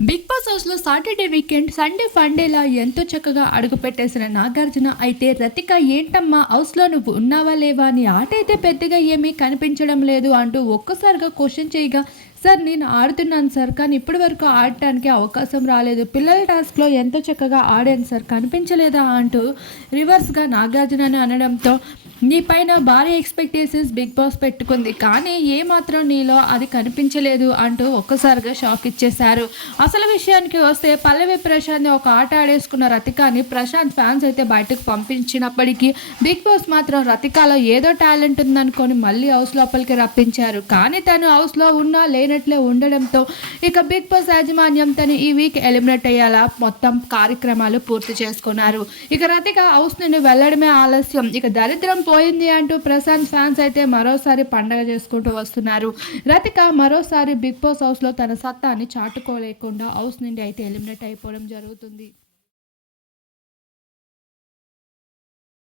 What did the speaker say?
Big boss హౌస్‌లో Saturday weekend, Sunday ఫండేలా ఎంతో చక్కగా అడుగుపెట్టేసిన నాగార్జున అయితే రతిక ఏంటమ్మా హౌస్‌లో నువ్వు ఉన్నావా లేవా? నీ ఆటైతే పెద్దగా ఏమీ కనిపించడం లేదు అంటూ ఒక్కసారిగా క్వెషన్ చేయగా, సార్ నేను ఆడుతున్నాను సార్. కానీ ఇప్పటి వరకు ఆడటానికి అవకాశం రాలేదు. పిల్లల టాస్క్‌లో ఎంతో చక్కగా ఆడాను సార్. కనిపించలేదా అంటూ రివర్స్‌గా నాగార్జునని అనడంతో నీ పైన భారీ ఎక్స్‌పెక్టేషన్స్ బిగ్ బాస్ పెట్టుకుంది. కానీ ఏమాత్రం నీలో అది కనిపించలేదు అంటూ ఒక్కసారిగా షాక్ ఇచ్చేశారు. అసలు విషయానికి వస్తే పల్లవి ప్రశాంత్‌ని ఒక ఆట ఆడేసుకున్న రతికాని ప్రశాంత్ ఫ్యాన్స్ అయితే బయటకు పంపించినప్పటికీ బిగ్ బాస్ మాత్రం రతికాలో ఏదో టాలెంట్ ఉందనుకొని మళ్ళీ హౌస్ లోపలికి రప్పించారు. కానీ తను హౌస్‌లో ఉన్నా లేనట్లే ఉండడంతో ఇక బిగ్ బాస్ యాజమాన్యం తను ఈ వీక్ ఎలిమినేట్ అయ్యేలా మొత్తం కార్యక్రమాలు పూర్తి చేసుకున్నారు. ఇక రతిక హౌస్ నుండి వెళ్ళడమే ఆలస్యం. ఇక దరిద్రం పోయింది అంటూ ప్రశాంత్ ఫ్యాన్స్ అయితే మరోసారి పండగ చేసుకుంటూ వస్తున్నారు. రతిక మరోసారి బిగ్ బాస్ హౌస్‌లో తన సత్తాని చాటుకోలేకుండా హౌస్ నుండి అయితే ఎలిమినేట్ అయిపోవడం జరుగుతుంది.